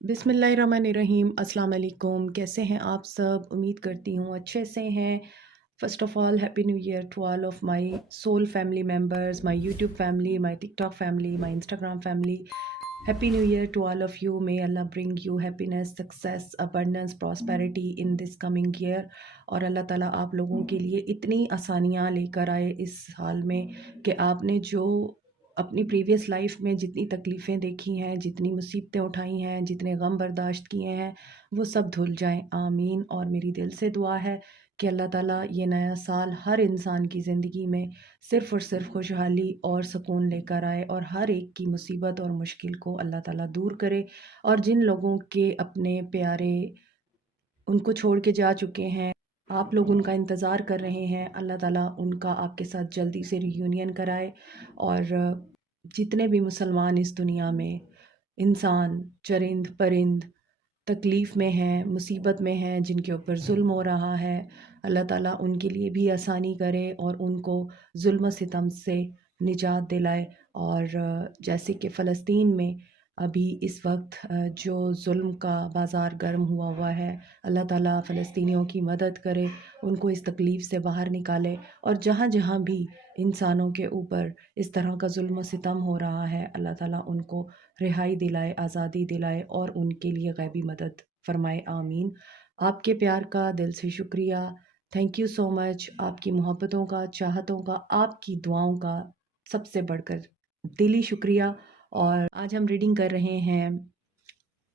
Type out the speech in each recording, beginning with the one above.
बिस्मिल्लाहिर्रहमानिर्रहीम। अस्सलाम वालेकुम। कैसे हैं आप सब? उम्मीद करती हूँ अच्छे से हैं। First of all happy new year to all of my soul family members, my YouTube family, my TikTok family, my Instagram family. Happy new year to all of you. May Allah bring you happiness, success, abundance, prosperity in this coming year. और अल्लाह ताला आप लोगों के लिए इतनी आसानियाँ लेकर आए इस साल में कि आपने जो अपनी प्रीवियस लाइफ में जितनी तकलीफ़ें देखी हैं, जितनी मुसीबतें उठाई हैं, जितने गम बर्दाश्त किए हैं, वो सब धुल जाएँ, आमीन। और मेरी दिल से दुआ है कि अल्लाह ताला ये नया साल हर इंसान की ज़िंदगी में सिर्फ़ और सिर्फ़ खुशहाली और सुकून लेकर आए और हर एक की मुसीबत और मुश्किल को अल्लाह ताला दूर करे। और जिन लोगों के अपने प्यारे उनको छोड़ के जा चुके हैं, आप लोग उनका इंतज़ार कर रहे हैं, अल्लाह ताला उनका आपके साथ जल्दी से रियूनियन कराए। और जितने भी मुसलमान इस दुनिया में इंसान, चरिंद, परिंद तकलीफ़ में हैं, मुसीबत में हैं, जिनके ऊपर ज़ुल्म हो रहा है, अल्लाह ताला उनके लिए भी आसानी करे और उनको ज़ुल्म सितम से निजात दिलाए। और जैसे कि फ़लस्तीन में अभी इस वक्त जो ज़ुल्म का बाज़ार गर्म हुआ है, अल्लाह ताला फ़लस्तीनियों की मदद करे, उनको इस तकलीफ़ से बाहर निकाले। और जहाँ-जहाँ भी इंसानों के ऊपर इस तरह का ज़ुल्म सितम हो रहा है, अल्लाह ताला उनको रिहाई दिलाए, आज़ादी दिलाए और उनके लिए गैबी मदद फ़रमाए, आमीन। आपके प्यार का दिल से शुक्रिया। Thank you so much. आपकी मोहब्बतों का, चाहतों का, आपकी दुआओं का सबसे बढ़कर दिली शुक्रिया। और आज हम रीडिंग कर रहे हैं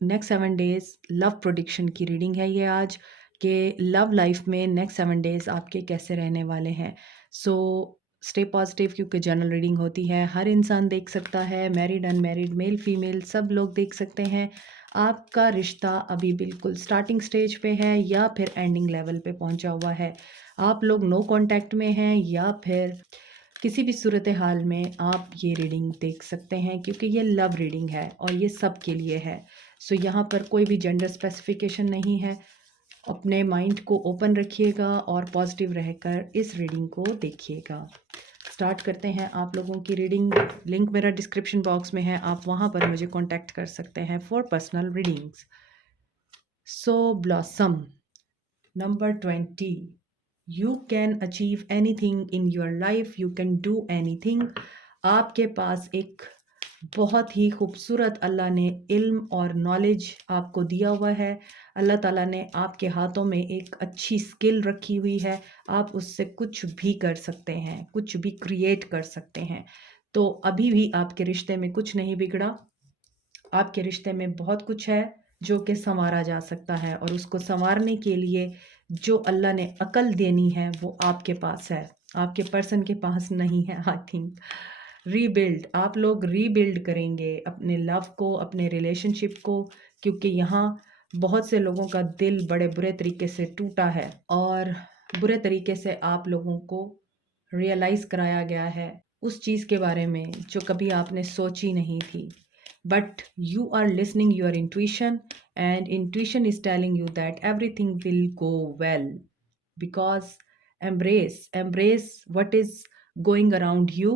नेक्स्ट 7 डेज़ लव प्रेडिक्शन की रीडिंग है ये आज, कि लव लाइफ में नेक्स्ट 7 डेज़ आपके कैसे रहने वाले हैं। सो स्टे पॉजिटिव, क्योंकि जनरल रीडिंग होती है, हर इंसान देख सकता है, मैरिड, अनमैरिड, मेल, फीमेल सब लोग देख सकते हैं। आपका रिश्ता अभी बिल्कुल स्टार्टिंग स्टेज पे है या फिर एंडिंग लेवल पे पहुंचा हुआ है। आप लोग नो कांटेक्ट में हैं या फिर किसी भी सूरत हाल में आप ये रीडिंग देख सकते हैं, क्योंकि ये लव रीडिंग है और ये सब के लिए है। सो यहाँ पर कोई भी जेंडर स्पेसिफिकेशन नहीं है। अपने माइंड को ओपन रखिएगा और पॉजिटिव रहकर इस रीडिंग को देखिएगा। स्टार्ट करते हैं आप लोगों की रीडिंग। लिंक मेरा डिस्क्रिप्शन बॉक्स में है, आप वहाँ पर मुझे कांटेक्ट कर सकते हैं for personal readings. So blossom number 20। You can achieve anything in your life, you can do anything. आपके पास एक बहुत ही खूबसूरत अल्लाह ने इल्म और नॉलेज आपको दिया हुआ है। अल्लाह ताला ने आपके हाथों में एक अच्छी स्किल रखी हुई है। आप उससे कुछ भी कर सकते हैं, कुछ भी क्रिएट कर सकते हैं। तो अभी भी आपके रिश्ते में कुछ नहीं बिगड़ा। आपके रिश्ते में बहुत कुछ है जो कि संवारा जा सकता है, और उसको संवारने के लिए जो अल्लाह ने अकल देनी है वो आपके पास है, आपके पर्सन के पास नहीं है। आई थिंक रीबिल्ड, आप लोग रीबिल्ड करेंगे अपने लव को, अपने रिलेशनशिप को, क्योंकि यहाँ बहुत से लोगों का दिल बड़े बुरे तरीके से टूटा है और बुरे तरीके से आप लोगों को रियलाइज कराया गया है उस चीज़ के बारे में जो कभी आपने सोची नहीं थी। But you are listening your intuition, and intuition is telling you that everything will go well, because embrace what is going around you,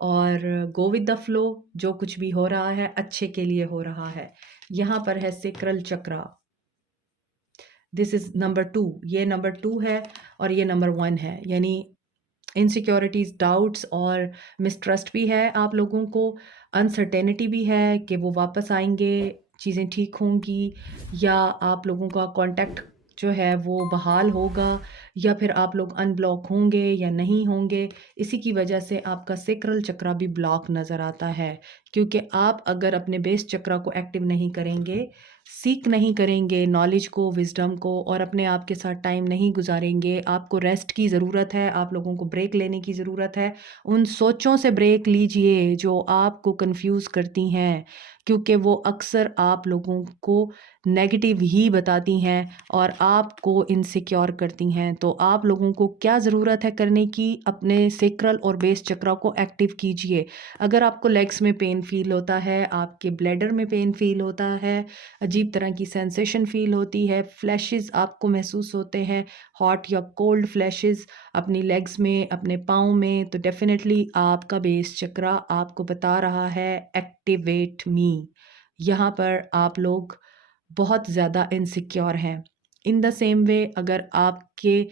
और go with the flow। जो कुछ भी हो रहा है अच्छे के लिए हो रहा है। यहाँ पर है sacral chakra. This is number 2, ये नंबर 2 है और ये नंबर 1 है, यानी इनसिक्योरिटीज़, डाउट्स और मिसट्रस्ट भी है आप लोगों को। अनसर्टेनिटी भी है कि वो वापस आएंगे, चीज़ें ठीक होंगी, या आप लोगों का कांटेक्ट जो है वो बहाल होगा, या फिर आप लोग अनब्लॉक होंगे या नहीं होंगे। इसी की वजह से आपका सेक्रल चक्रा भी ब्लॉक नज़र आता है, क्योंकि आप अगर अपने बेस चक्रा को एक्टिव नहीं करेंगे, सीख नहीं करेंगे नॉलेज को, विजडम को, और अपने आप के साथ टाइम नहीं गुजारेंगे। आपको रेस्ट की ज़रूरत है, आप लोगों को ब्रेक लेने की ज़रूरत है। उन सोचों से ब्रेक लीजिए जो आपको कंफ्यूज करती हैं, क्योंकि वो अक्सर आप लोगों को नेगेटिव ही बताती हैं और आपको इनसिक्योर करती हैं। तो आप लोगों को क्या ज़रूरत है करने की? अपने सेक्रल और बेस चक्रा को एक्टिव कीजिए। अगर आपको लेग्स में पेन फील होता है, आपके ब्लैडर में पेन फील होता है, अजीब तरह की सेंसेशन फील होती है, फ्लैशेस आपको महसूस होते हैं, हॉट या कोल्ड फ्लैशेस अपनी लेग्स में, अपने पाँव में, तो डेफिनेटली आपका बेस चक्रा आपको बता रहा है एक्टिवेट मी। यहाँ पर आप लोग बहुत ज़्यादा इनसिक्योर हैं। इन द सेम वे अगर आपके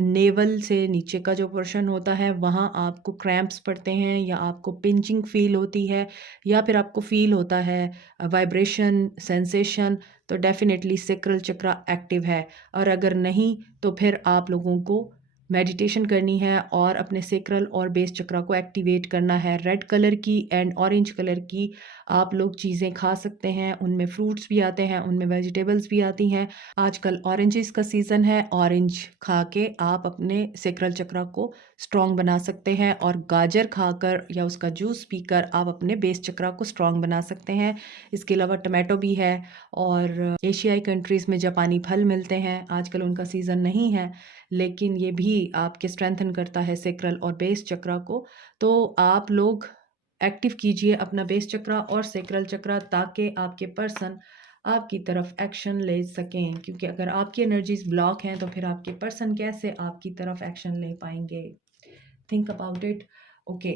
नेवल से नीचे का जो पोर्शन होता है वहाँ आपको क्रैम्प्स पड़ते हैं या आपको पिंचिंग फील होती है या फिर आपको फील होता है वाइब्रेशन सेंसेशन, तो डेफिनेटली सेक्रल चक्र एक्टिव है। और अगर नहीं तो फिर आप लोगों को मेडिटेशन करनी है और अपने सेक्रल और बेस चक्र को एक्टिवेट करना है। रेड कलर की एंड ऑरेंज कलर की आप लोग चीज़ें खा सकते हैं, उनमें फ्रूट्स भी आते हैं, उनमें वेजिटेबल्स भी आती हैं। आजकल ऑरेंजेस का सीज़न है, ऑरेंज खा के आप अपने सेक्रल चक्र को स्ट्रॉन्ग बना सकते हैं और गाजर खाकर या उसका जूस पीकर आप अपने बेस चक्र को स्ट्रॉन्ग बना सकते हैं। इसके अलावा टमाटो भी है और एशियाई कंट्रीज़ में जापानी फल मिलते हैं, आजकल उनका सीज़न नहीं है, लेकिन ये भी आपके स्ट्रेंथन करता है सेक्रल और बेस चक्र को। तो आप लोग एक्टिव कीजिए अपना बेस चक्र और सेक्रल चक्र ताकि आपके पर्सन आपकी तरफ एक्शन ले सकें, क्योंकि अगर आपकी एनर्जीज ब्लॉक हैं तो फिर आपके पर्सन कैसे आपकी तरफ एक्शन ले पाएंगे। Think about it. ओके,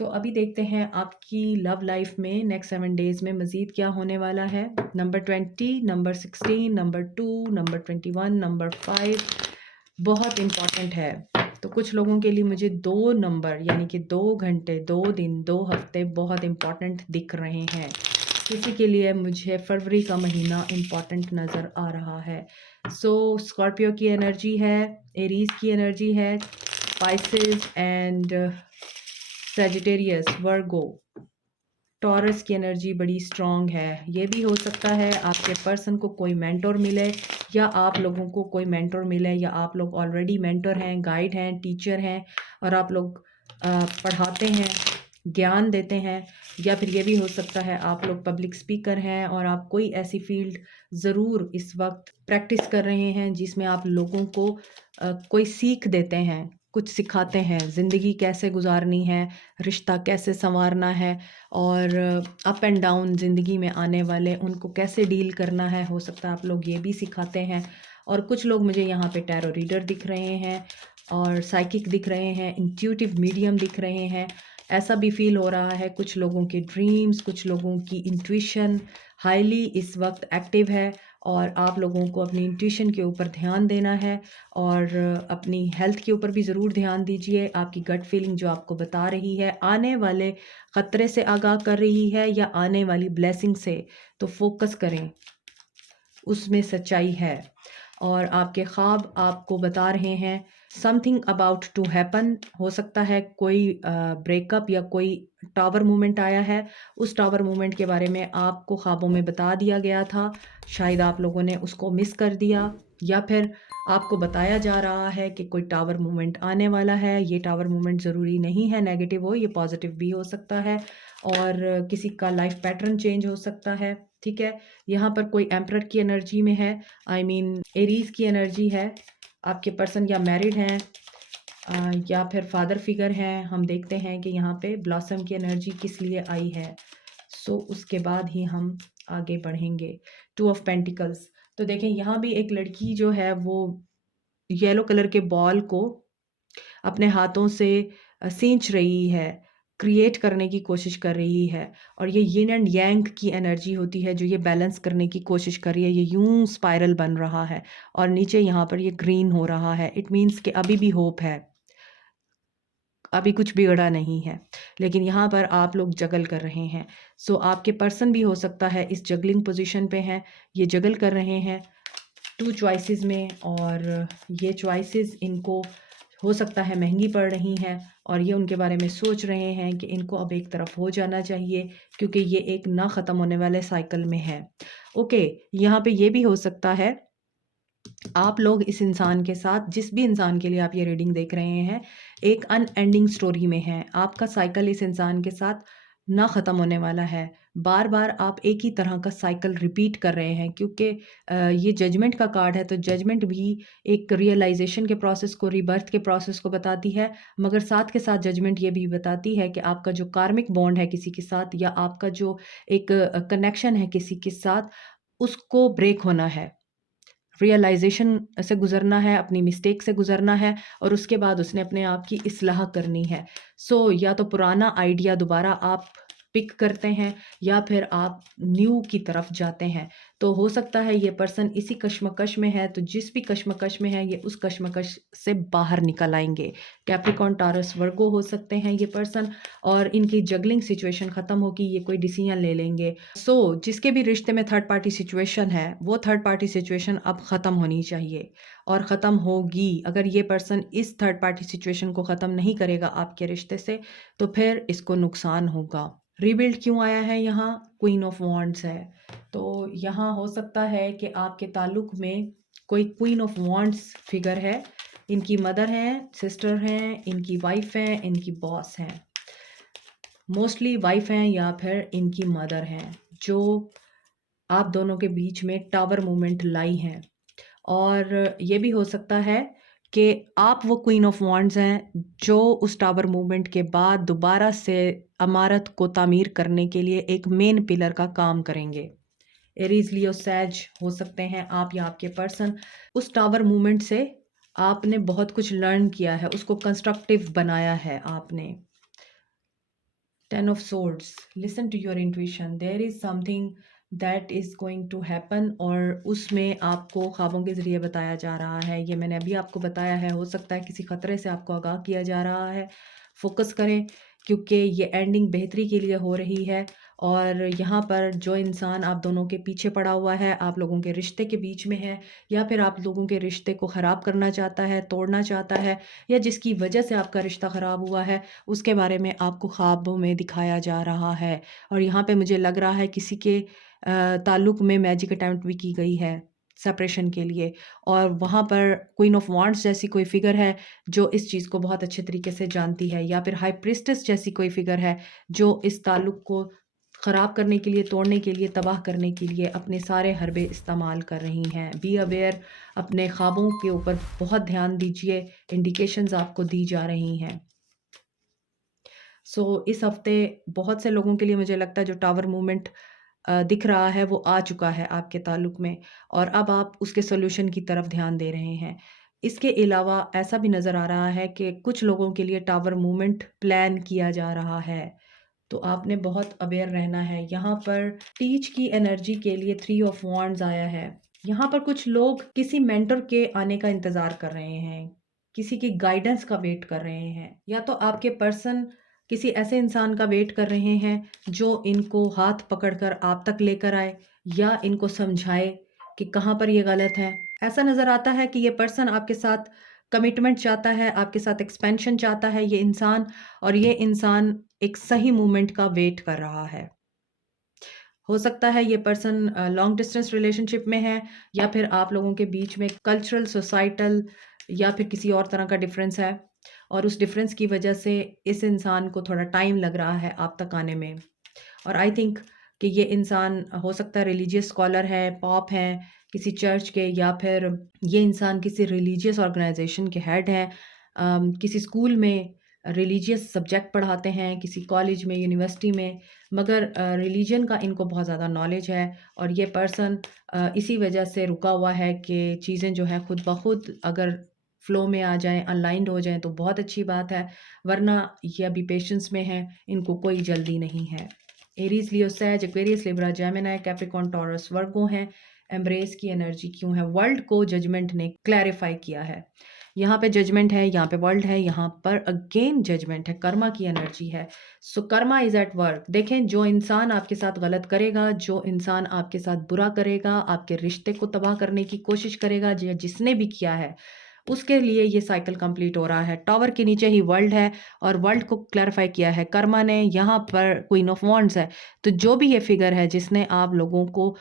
तो अभी देखते हैं आपकी लव लाइफ में नेक्स्ट 7 डेज में मज़ीद क्या होने वाला है। Number 20, number 16, number 2, number 21, number 5 बहुत इम्पॉर्टेंट है। तो कुछ लोगों के लिए मुझे 2 नंबर यानी कि 2 घंटे, 2 दिन, 2 हफ्ते बहुत इम्पॉर्टेंट दिख रहे हैं। किसी के लिए मुझे फरवरी का महीना इम्पॉर्टेंट नज़र आ रहा है। सो स्कॉर्पियो की एनर्जी है, एरीज की एनर्जी है, spices and Sagittarius, Virgo, taurus की एनर्जी बड़ी स्ट्रॉन्ग है। ये भी हो सकता है आपके पर्सन को कोई मेंटोर मिले या आप लोगों को कोई मेंटोर मिले या आप लोग ऑलरेडी मेंटोर हैं, गाइड हैं, टीचर हैं और आप लोग पढ़ाते हैं, ज्ञान देते हैं। या फिर ये भी हो सकता है आप लोग पब्लिक स्पीकर हैं और आप कोई ऐसी फील्ड ज़रूर इस वक्त प्रैक्टिस कर रहे हैं जिसमें आप लोगों को कोई सीख देते हैं, कुछ सिखाते हैं, ज़िंदगी कैसे गुजारनी है, रिश्ता कैसे संवारना है और अप एंड डाउन ज़िंदगी में आने वाले उनको कैसे डील करना है। हो सकता है आप लोग ये भी सिखाते हैं। और कुछ लोग मुझे यहाँ पे टैरो रीडर दिख रहे हैं और साइकिक दिख रहे हैं, इंट्यूटिव मीडियम दिख रहे हैं। ऐसा भी फील हो रहा है कुछ लोगों के ड्रीम्स, कुछ लोगों की इंट्यूशन हाईली इस वक्त एक्टिव है और आप लोगों को अपनी इंट्यूशन के ऊपर ध्यान देना है और अपनी हेल्थ के ऊपर भी ज़रूर ध्यान दीजिए। आपकी गट फीलिंग जो आपको बता रही है आने वाले ख़तरे से आगाह कर रही है या आने वाली ब्लेसिंग से, तो फोकस करें, उसमें सच्चाई है। और आपके ख्वाब आपको बता रहे हैं समथिंग अबाउट टू हैपन। हो सकता है कोई ब्रेकअप या कोई टावर मूवमेंट आया है, उस टावर मूवमेंट के बारे में आपको ख्वाबों में बता दिया गया था, शायद आप लोगों ने उसको मिस कर दिया या फिर आपको बताया जा रहा है कि कोई टावर मूवमेंट आने वाला है। ये टावर मूवमेंट ज़रूरी नहीं है नेगेटिव हो, ये पॉजिटिव भी हो सकता है और किसी का लाइफ पैटर्न चेंज हो सकता है। ठीक है, यहाँ पर कोई एम्परर की एनर्जी में है, आई मीन एरीज की एनर्जी है। आपके पर्सन या मैरिड हैं या फिर फादर फिगर हैं। हम देखते हैं कि यहाँ पे ब्लॉसम की एनर्जी किस लिए आई है। सो उसके बाद ही हम आगे बढ़ेंगे। 2 ऑफ पेंटिकल्स, तो देखें यहाँ भी एक लड़की जो है वो येलो कलर के बॉल को अपने हाथों से सींच रही है, क्रिएट करने की कोशिश कर रही है और ये यिन एंड यांग की एनर्जी होती है जो ये बैलेंस करने की कोशिश कर रही है। ये यूं स्पाइरल बन रहा है और नीचे यहाँ पर ये ग्रीन हो रहा है। इट मीन्स कि अभी भी होप है, अभी कुछ बिगड़ा नहीं है, लेकिन यहाँ पर आप लोग जगल कर रहे हैं। सो आपके पर्सन भी हो सकता है इस जगलिंग पोजीशन पे हैं, ये जगल कर रहे हैं 2 चॉइसेस में और ये चॉइसेस इनको हो सकता है महंगी पड़ रही हैं और ये उनके बारे में सोच रहे हैं कि इनको अब एक तरफ हो जाना चाहिए क्योंकि ये एक ना ख़त्म होने वाले साइकिल में है। ओके, यहाँ पे ये भी हो सकता है आप लोग इस इंसान के साथ, जिस भी इंसान के लिए आप ये रीडिंग देख रहे हैं, एक अनएंडिंग स्टोरी में हैं। आपका साइकिल इस इंसान के साथ ना ख़त्म होने वाला है। बार बार आप एक ही तरह का साइकिल रिपीट कर रहे हैं क्योंकि ये जजमेंट का कार्ड है, तो जजमेंट भी एक रियलाइजेशन के प्रोसेस को, रीबर्थ के प्रोसेस को बताती है, मगर साथ के साथ जजमेंट ये भी बताती है कि आपका जो कार्मिक बॉन्ड है किसी के साथ या आपका जो एक कनेक्शन है किसी के साथ, उसको ब्रेक होना है, रियलाइजेशन से गुज़रना है, अपनी मिस्टेक से गुज़रना है और उसके बाद उसने अपने आप की इस्लाह करनी है। सो या तो पुराना आइडिया दोबारा आप पिक करते हैं या फिर आप न्यू की तरफ जाते हैं। तो हो सकता है ये पर्सन इसी कश्मकश में है, तो जिस भी कश्मकश में है ये उस कश्मकश से बाहर निकल आएंगे। कैप्रिकॉर्न, टॉरस, वर्गो हो सकते हैं ये पर्सन, और इनकी जगलिंग सिचुएशन ख़त्म होगी, ये कोई डिसीजन ले लेंगे। जिसके भी रिश्ते में थर्ड पार्टी सिचुएशन है वो थर्ड पार्टी सिचुएशन अब ख़त्म होनी चाहिए और ख़त्म होगी। अगर ये पर्सन इस थर्ड पार्टी सिचुएशन को ख़त्म नहीं करेगा आपके रिश्ते से, तो फिर इसको नुकसान होगा। रीबिल्ड क्यों आया है यहाँ? क्वीन ऑफ वॉन्ड्स है। तो यहाँ हो सकता है कि आपके ताल्लुक में कोई क्वीन ऑफ वॉन्ड्स फिगर है। इनकी मदर हैं, सिस्टर हैं, इनकी वाइफ हैं, इनकी बॉस हैं। मोस्टली वाइफ हैं या फिर इनकी मदर हैं, जो आप दोनों के बीच में टावर मूवमेंट लाई हैं। और ये भी हो सकता है कि आप वो क्वीन ऑफ वॉन्ड्स हैं जो उस टावर मूवमेंट के बाद दोबारा से इमारत को तामीर करने के लिए एक मेन पिलर का काम करेंगे। एरीज, लियो, सैज हो सकते हैं आप या आपके पर्सन। उस टावर मूवमेंट से आपने बहुत कुछ लर्न किया है, उसको कंस्ट्रक्टिव बनाया है आपने। 10 of swords, listen to your intuition, there is something that is going to happen, और उसमें आपको ख्वाबों के ज़रिए बताया जा रहा है। ये मैंने अभी आपको बताया है, हो सकता है किसी ख़तरे से आपको आगाह किया जा रहा है। फोकस करें क्योंकि ये एंडिंग बेहतरी के लिए हो रही है। और यहाँ पर जो इंसान आप दोनों के पीछे पड़ा हुआ है, आप लोगों के रिश्ते के बीच में है, या फिर आप लोगों के रिश्ते को ख़राब करना चाहता है, तोड़ना चाहता है, या जिसकी वजह से आपका रिश्ता ख़राब हुआ है, उसके बारे में आपको ख्वाबों में दिखाया जा रहा है। और यहाँ पे मुझे लग रहा है किसी के ताल्लुक में मैजिक अटेम्प्ट भी की गई है सेपरेशन के लिए, और वहाँ पर क्वीन ऑफ वॉन्ड्स जैसी कोई फिगर है जो इस चीज़ को बहुत अच्छे तरीके से जानती है, या फिर हाई प्रिस्टेस जैसी कोई फिगर है जो इस ताल्लुक को ख़राब करने के लिए, तोड़ने के लिए, तबाह करने के लिए अपने सारे हरबे इस्तेमाल कर रही हैं। बी अवेयर, अपने ख्वाबों के ऊपर बहुत ध्यान दीजिए, इंडिकेशंस आपको दी जा रही हैं। इस हफ्ते बहुत से लोगों के लिए मुझे लगता है जो टावर मूवमेंट दिख रहा है वो आ चुका है आपके ताल्लुक में, और अब आप उसके सोल्यूशन की तरफ ध्यान दे रहे हैं। इसके अलावा ऐसा भी नज़र आ रहा है कि कुछ लोगों के लिए टावर मूवमेंट प्लान किया जा रहा है, तो आपने बहुत अवेयर रहना है। यहाँ पर टीच की एनर्जी के लिए 3 ऑफ वॉन्ड्स आया है। यहाँ पर कुछ लोग किसी मेंटर के आने का इंतज़ार कर रहे हैं, किसी की गाइडेंस का वेट कर रहे हैं, या तो आपके पर्सन किसी ऐसे इंसान का वेट कर रहे हैं जो इनको हाथ पकड़कर आप तक लेकर आए या इनको समझाए कि कहाँ पर ये गलत है। ऐसा नज़र आता है कि ये पर्सन आपके साथ कमिटमेंट चाहता है, आपके साथ एक्सपेंशन चाहता है ये इंसान, और ये इंसान एक सही मूवमेंट का वेट कर रहा है। हो सकता है ये पर्सन लॉन्ग डिस्टेंस रिलेशनशिप में है, या फिर आप लोगों के बीच में कल्चरल, सोसाइटल या फिर किसी और तरह का डिफरेंस है, और उस डिफरेंस की वजह से इस इंसान को थोड़ा टाइम लग रहा है आप तक आने में। और आई थिंक कि ये इंसान हो सकता है रिलीजियस स्कॉलर है, पॉप हैं किसी चर्च के, या फिर ये इंसान किसी रिलीजियस ऑर्गेनाइजेशन के हेड हैं, किसी स्कूल में रिलीजियस सब्जेक्ट पढ़ाते हैं, किसी कॉलेज में, यूनिवर्सिटी में, मगर रिलीजन का इनको बहुत ज़्यादा नॉलेज है। और ये पर्सन इसी वजह से रुका हुआ है कि चीज़ें जो हैं खुद ब खुद अगर फ़्लो में आ जाएँ, अलाइन्ड हो जाएँ तो बहुत अच्छी बात है, वरना ये अभी पेशेंस में हैं, इनको कोई जल्दी नहीं है। Aries, Leo, Sage, Aquarius, Libra, Gemini, Capricorn, Taurus, Virgo हैं। एम्ब्रेस की एनर्जी क्यों है? वर्ल्ड को जजमेंट ने क्लैरिफाई किया है। यहाँ पे जजमेंट है, यहाँ पे वर्ल्ड है, यहाँ पर अगेन जजमेंट है, कर्मा की एनर्जी है। Karma is at work. देखें, जो इंसान आपके साथ गलत करेगा, जो इंसान आपके साथ बुरा करेगा, आपके रिश्ते को तबाह करने की कोशिश करेगा, जिसने भी किया है, उसके लिए ये साइकिल कंप्लीट हो रहा है। टावर के नीचे ही वर्ल्ड है, और वर्ल्ड को क्लैरिफाई किया है कर्मा ने। यहाँ पर क्वीन ऑफ वॉन्ड्स है। तो जो भी ये फिगर है जिसने आप लोगों को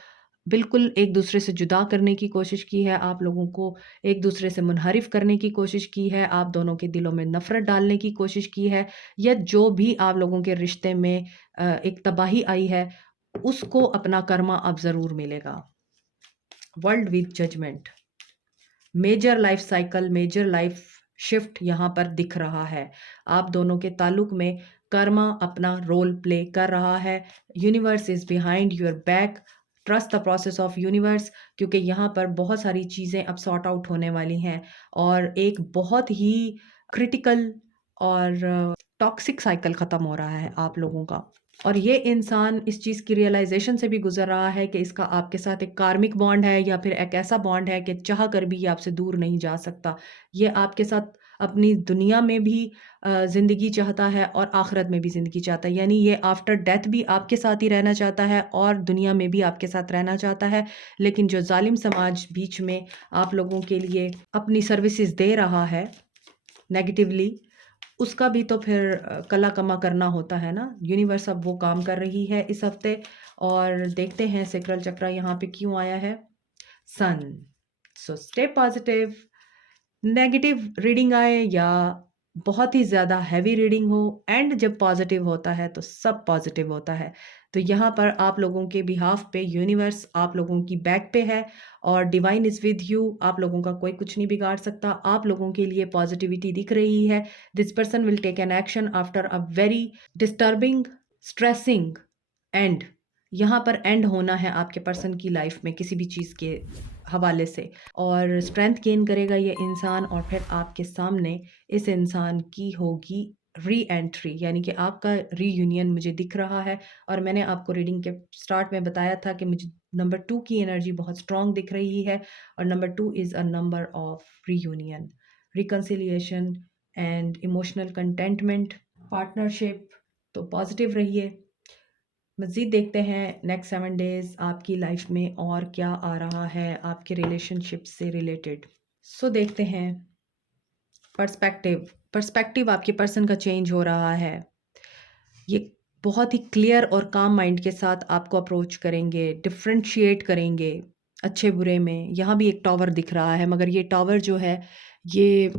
बिल्कुल एक दूसरे से जुदा करने की कोशिश की है, आप लोगों को एक दूसरे से मुनहरिफ करने की कोशिश की है, आप दोनों के दिलों में नफ़रत डालने की कोशिश की है, या जो भी आप लोगों के रिश्ते में एक तबाही आई है, उसको अपना कर्मा अब ज़रूर मिलेगा। World with judgement, major life cycle, major life shift यहाँ पर दिख रहा है। आप दोनों के ताल्लुक में कर्मा अपना रोल प्ले कर रहा है। Universe is behind your back, trust the process of universe, क्योंकि यहाँ पर बहुत सारी चीज़ें अब सॉर्ट आउट होने वाली हैं, और एक बहुत ही क्रिटिकल और टॉक्सिक साइकिल ख़त्म हो रहा है आप लोगों का। और ये इंसान इस चीज़ की रियलाइज़ेशन से भी गुज़र रहा है कि इसका आपके साथ एक कार्मिक बॉन्ड है या फिर एक ऐसा बॉन्ड है कि चाह कर भी ये आपसे दूर नहीं जा सकता। ये आपके साथ अपनी दुनिया में भी ज़िंदगी चाहता है और आख़िरत में भी ज़िंदगी चाहता है। यानी ये आफ्टर डेथ भी आपके साथ ही रहना चाहता है और दुनिया में भी आपके साथ रहना चाहता है। लेकिन जो ज़ालिम समाज बीच में आप लोगों के लिए अपनी सर्विसेज़ दे रहा है नेगेटिवली, उसका भी तो फिर कला कमा करना होता है ना। यूनिवर्स अब वो काम कर रही है इस हफ्ते, और देखते हैं सैक्रल चक्र यहाँ पे क्यों आया है। Sun, so stay positive. Negative reading आए या बहुत ही ज़्यादा हैवी रीडिंग हो, एंड जब पॉजिटिव होता है तो सब पॉजिटिव होता है। तो यहाँ पर आप लोगों के बिहाफ पे यूनिवर्स आप लोगों की बैक पे है और डिवाइन इज़ विद यू। आप लोगों का कोई कुछ नहीं बिगाड़ सकता। आप लोगों के लिए पॉजिटिविटी दिख रही है। This person will take an action after a very disturbing, stressing end. यहाँ पर एंड होना है आपके पर्सन की लाइफ में किसी भी चीज़ के हवाले से, और स्ट्रेंथ गेन करेगा ये इंसान, और फिर आपके सामने इस इंसान की होगी री एंट्री, यानी कि आपका रीयूनियन मुझे दिख रहा है। और मैंने आपको रीडिंग के स्टार्ट में बताया था कि मुझे नंबर 2 की एनर्जी बहुत स्ट्रांग दिख रही है, और number 2 is a number of reunion, reconciliation and emotional contentment, partnership. तो पॉजिटिव रहिए। मज़ीद देखते हैं नेक्स्ट 7 डेज़ आपकी लाइफ में और क्या आ रहा है आपके रिलेशनशिप से रिलेटेड। सो देखते हैं पर्सपेक्टिव। पर्सपेक्टिव आपके पर्सन का चेंज हो रहा है। ये बहुत ही क्लियर और काम माइंड के साथ आपको अप्रोच करेंगे, डिफरेंशिएट करेंगे अच्छे बुरे में। यहाँ भी एक टावर दिख रहा है, मगर ये टावर जो है ये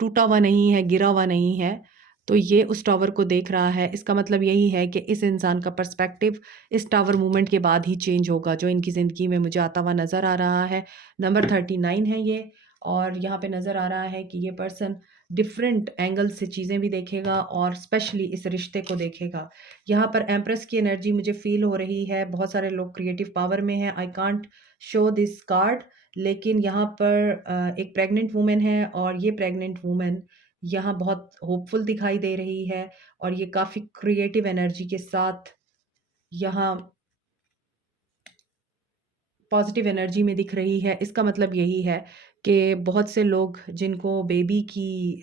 टूटा हुआ नहीं है, गिरा हुआ नहीं है। तो ये उस टावर को देख रहा है। इसका मतलब यही है कि इस इंसान का पर्सपेक्टिव इस टावर मूवमेंट के बाद ही चेंज होगा, जो इनकी ज़िंदगी में मुझे आता हुआ नज़र आ रहा है। नंबर 39 है ये, और यहाँ पे नज़र आ रहा है कि ये पर्सन डिफरेंट एंगल से चीज़ें भी देखेगा और स्पेशली इस रिश्ते को देखेगा। यहाँ पर एम्प्रेस की एनर्जी मुझे फ़ील हो रही है। बहुत सारे लोग क्रिएटिव पावर में हैं। I can't show this card, लेकिन यहाँ पर एक प्रेग्नेंट वूमेन है, और ये प्रेग्नेंट वूमेन यहाँ बहुत होपफुल दिखाई दे रही है, और ये काफ़ी क्रिएटिव एनर्जी के साथ यहाँ पॉजिटिव एनर्जी में दिख रही है। इसका मतलब यही है कि बहुत से लोग जिनको बेबी की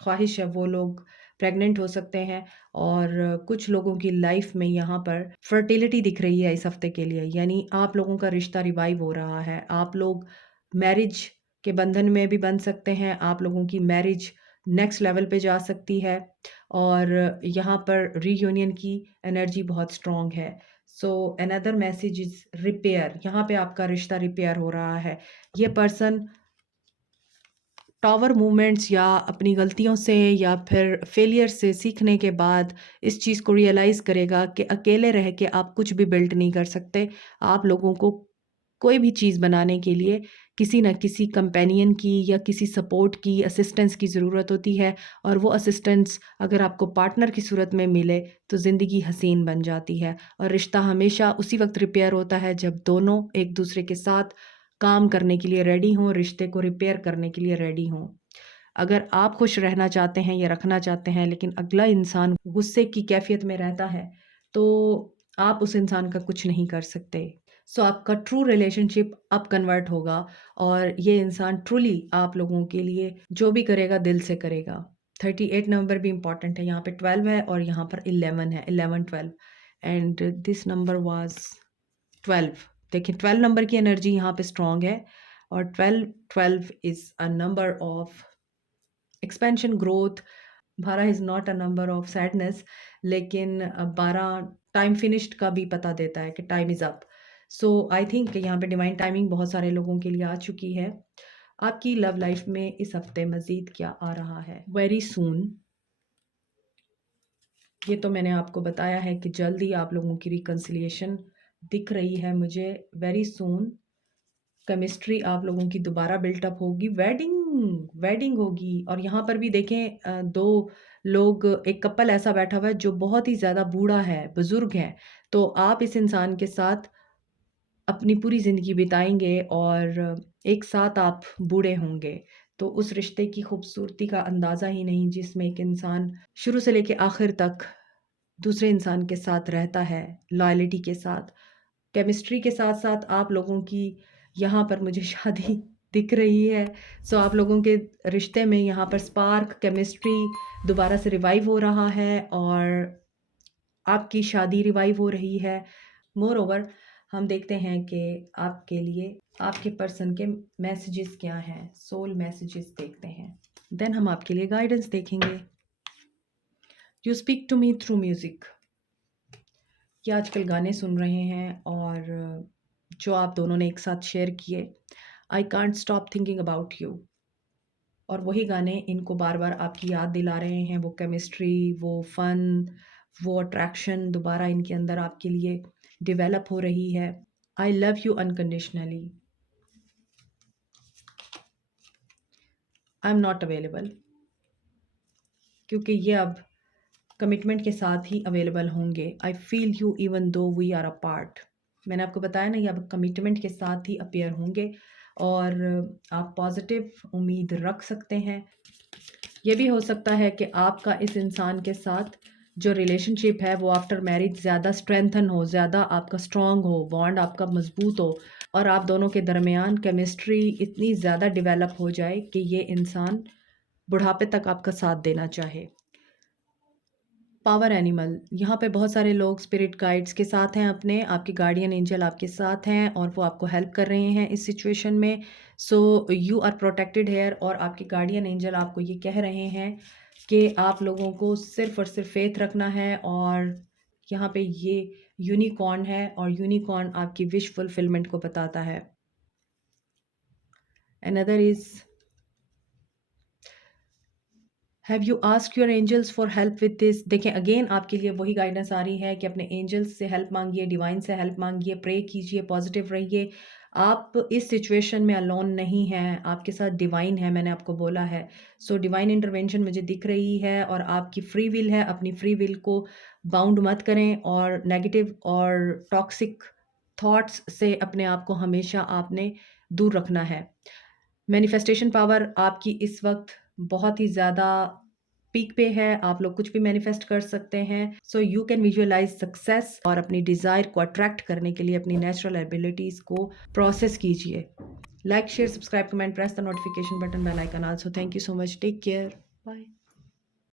ख्वाहिश है, वो लोग प्रेग्नेंट हो सकते हैं, और कुछ लोगों की लाइफ में यहाँ पर फर्टिलिटी दिख रही है इस हफ्ते के लिए। यानी आप लोगों का रिश्ता रिवाइव हो रहा है। आप लोग मैरिज के बंधन में भी बन सकते हैं। आप लोगों की मैरिज नेक्स्ट लेवल पे जा सकती है, और यहाँ पर रीयूनियन की एनर्जी बहुत स्ट्रॉन्ग है। So another message is repair. यहाँ पे आपका रिश्ता रिपेयर हो रहा है। ये पर्सन टावर मूवमेंट्स या अपनी गलतियों से या फिर फेलियर से सीखने के बाद इस चीज़ को रियलाइज़ करेगा कि अकेले रह के आप कुछ भी बिल्ड नहीं कर सकते। आप लोगों को कोई भी चीज़ बनाने के लिए किसी न किसी कंपेनियन की या किसी सपोर्ट की, असिस्टेंस की ज़रूरत होती है, और वो असिस्टेंस अगर आपको पार्टनर की सूरत में मिले तो ज़िंदगी हसीन बन जाती है। और रिश्ता हमेशा उसी वक्त रिपेयर होता है जब दोनों एक दूसरे के साथ काम करने के लिए रेडी हों, रिश्ते को रिपेयर करने के लिए रेडी हों। अगर आप खुश रहना चाहते हैं या रखना चाहते हैं, लेकिन अगला इंसान गुस्से की कैफियत में रहता है, तो आप उस इंसान का कुछ नहीं कर सकते। सो आपका ट्रू रिलेशनशिप अब कन्वर्ट होगा, और ये इंसान ट्रूली आप लोगों के लिए जो भी करेगा दिल से करेगा। 38 नंबर भी इम्पॉर्टेंट है। यहाँ पे 12 है और यहाँ पर 11 है, 11-12, एंड दिस नंबर वाज 12। देखिए 12 नंबर की एनर्जी यहाँ पे स्ट्रॉन्ग है, और 12 is a number of expansion, growth. 12 is not a number of sadness, लेकिन 12 टाइम फिनिश्ड का भी पता देता है कि time is up. So I think यहाँ पे डिवाइन टाइमिंग बहुत सारे लोगों के लिए आ चुकी है। आपकी लव लाइफ में इस हफ्ते मज़ीद क्या आ रहा है? वेरी सून, ये तो मैंने आपको बताया है कि जल्द ही आप लोगों की रिकंसिलिएशन दिख रही है मुझे। वेरी सून केमिस्ट्री आप लोगों की दोबारा बिल्टअप होगी, वेडिंग वेडिंग होगी। और यहाँ पर भी देखें, दो लोग, एक कपल ऐसा बैठा हुआ है जो बहुत ही ज़्यादा बूढ़ा है, बुजुर्ग है। तो आप इस इंसान के साथ अपनी पूरी ज़िंदगी बिताएंगे, और एक साथ आप बूढ़े होंगे। तो उस रिश्ते की खूबसूरती का अंदाज़ा ही नहीं, जिसमें एक इंसान शुरू से लेके आखिर तक दूसरे इंसान के साथ रहता है, लॉयल्टी के साथ, केमिस्ट्री के साथ साथ आप लोगों की यहाँ पर मुझे शादी दिख रही है। सो आप लोगों के रिश्ते में यहाँ पर स्पार्क, केमिस्ट्री दोबारा से रिवाइव हो रहा है और आपकी शादी रिवाइव हो रही है। मोर ओवर हम देखते हैं कि आपके लिए आपके पर्सन के मैसेजेस क्या हैं, सोल मैसेजेस देखते हैं। देन हम आपके लिए गाइडेंस देखेंगे। You speak to me through music. ये आजकल गाने सुन रहे हैं और जो आप दोनों ने एक साथ शेयर किए, I can't stop thinking about you. और वही गाने इनको बार बार आपकी याद दिला रहे हैं, वो केमिस्ट्री, वो फन, वो अट्रैक्शन दोबारा इनके अंदर आपके लिए डेवलप हो रही है। I love you unconditionally. I am not available, क्योंकि ये अब कमिटमेंट के साथ ही अवेलेबल होंगे। I feel you even though we are a part. मैंने आपको बताया ना, ये अब कमिटमेंट के साथ ही अपीयर होंगे और आप पॉजिटिव उम्मीद रख सकते हैं। ये भी हो सकता है कि आपका इस इंसान के साथ जो रिलेशनशिप है वो आफ्टर मैरिज ज़्यादा स्ट्रेंथन हो, ज़्यादा आपका स्ट्रॉन्ग हो, बॉन्ड आपका मजबूत हो और आप दोनों के दरमियान केमिस्ट्री इतनी ज़्यादा डेवलप हो जाए कि ये इंसान बुढ़ापे तक आपका साथ देना चाहे। पावर एनिमल, यहाँ पे बहुत सारे लोग स्पिरिट गाइड्स के साथ हैं अपने, आपके गार्डियन एंजल आपके साथ हैं और वो आपको हेल्प कर रहे हैं इस सिचुएशन में। So you are protected here और आपके गार्डियन एंजल आपको ये कह रहे हैं कि आप लोगों को सिर्फ और सिर्फ फेथ रखना है। और यहाँ पे ये यूनिकॉर्न है और यूनिकॉर्न आपकी विश फुलफिलमेंट को बताता है। Another is, have you ask your angels for help with this. देखें, अगेन आपके लिए वही गाइडेंस आ रही है कि अपने एंजल्स से हेल्प मांगिए, डिवाइन से हेल्प मांगिए, प्रे कीजिए, पॉजिटिव रहिए। आप इस सिचुएशन में अलोन नहीं हैं, आपके साथ डिवाइन है, मैंने आपको बोला है। सो डिवाइन इंटरवेंशन मुझे दिख रही है और आपकी फ्री विल है। अपनी फ्री विल को बाउंड मत करें और नेगेटिव और टॉक्सिक थॉट्स से अपने आप को हमेशा आपने दूर रखना है। मैनिफेस्टेशन पावर आपकी इस वक्त बहुत ही ज़्यादा पीक पे है, आप लोग कुछ भी मैनिफेस्ट कर सकते हैं। So you can visualise success और अपनी डिज़ायर को अट्रैक्ट करने के लिए अपनी नेचुरल एबिलिटीज़ को प्रोसेस कीजिए। Like, share, subscribe, comment, press the notification button, bell icon also. Thank you so much, take care, bye.